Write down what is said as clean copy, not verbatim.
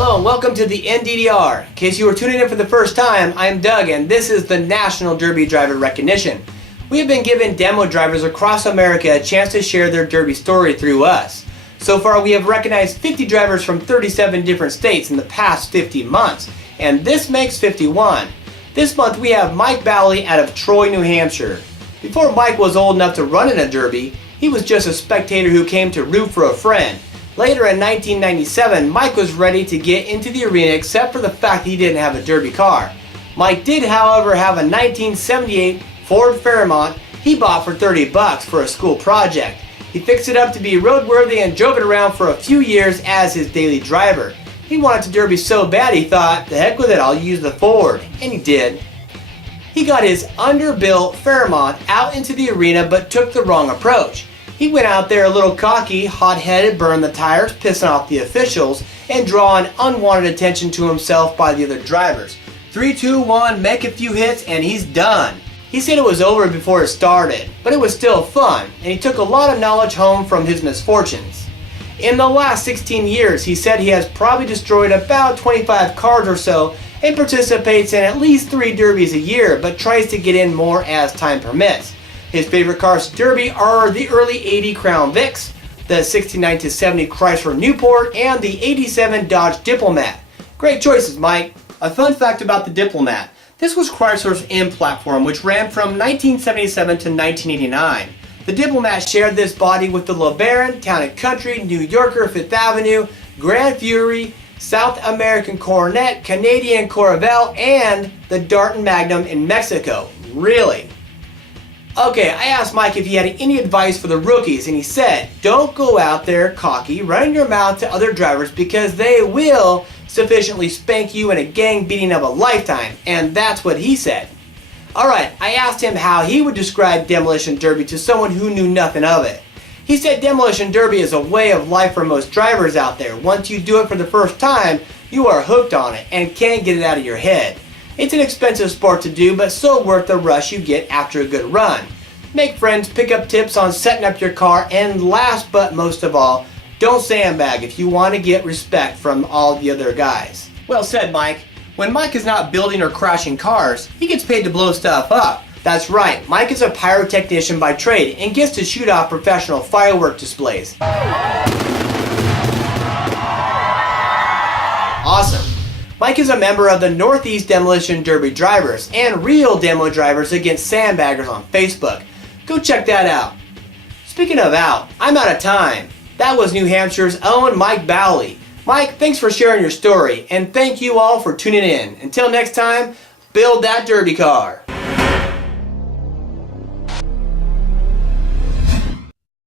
Hello and welcome to the NDDR. In case you were tuning in for the first time, I'm Doug and this is the National Derby Driver Recognition. We have been giving demo drivers across America a chance to share their Derby story through us. So far we have recognized 50 drivers from 37 different states in the past 50 months, and this makes 51. This month we have Mike Bouley out of Troy, New Hampshire. Before Mike was old enough to run in a Derby, he was just a spectator who came to root for a friend. Later in 1997, Mike was ready to get into the arena except for the fact he didn't have a Derby car. Mike did, however, have a 1978 Ford Fairmont he bought for $30 for a school project. He fixed it up to be roadworthy and drove it around for a few years as his daily driver. He wanted to Derby so bad he thought, the heck with it, I'll use the Ford. And he did. He got his underbuilt Fairmont out into the arena but took the wrong approach. He went out there a little cocky, hot-headed, burned the tires, pissing off the officials, and drawing unwanted attention to himself by the other drivers. 3, 2, 1, make a few hits, and he's done. He said it was over before it started, but it was still fun, and he took a lot of knowledge home from his misfortunes. In the last 16 years, he said he has probably destroyed about 25 cars or so, and participates in at least 3 derbies a year, but tries to get in more as time permits. His favorite cars to Derby are the early 80 Crown Vics, the 69 to 70 Chrysler Newport, and the 87 Dodge Diplomat. Great choices, Mike. A fun fact about the Diplomat. This was Chrysler's M platform, which ran from 1977 to 1989. The Diplomat shared this body with the LeBaron, Town and Country, New Yorker, Fifth Avenue, Grand Fury, South American Coronet, Canadian Coravelle, and the Darton Magnum in Mexico. Really? Okay, I asked Mike if he had any advice for the rookies, and he said, don't go out there cocky, running your mouth to other drivers because they will sufficiently spank you in a gang beating of a lifetime, and that's what he said. Alright, I asked him how he would describe Demolition Derby to someone who knew nothing of it. He said Demolition Derby is a way of life for most drivers out there. Once you do it for the first time, you are hooked on it and can't get it out of your head. It's an expensive sport to do, but so worth the rush you get after a good run. Make friends, pick up tips on setting up your car, and last but most of all, don't sandbag if you want to get respect from all the other guys. Well said, Mike. When Mike is not building or crashing cars, he gets paid to blow stuff up. That's right, Mike is a pyrotechnician by trade and gets to shoot off professional firework displays. Awesome. Mike is a member of the Northeast Demolition Derby Drivers and Real Demo Drivers Against Sandbaggers on Facebook. Go check that out. Speaking of out, I'm out of time. That was New Hampshire's own Mike Bouley. Mike, thanks for sharing your story, and thank you all for tuning in. Until next time, build that Derby car.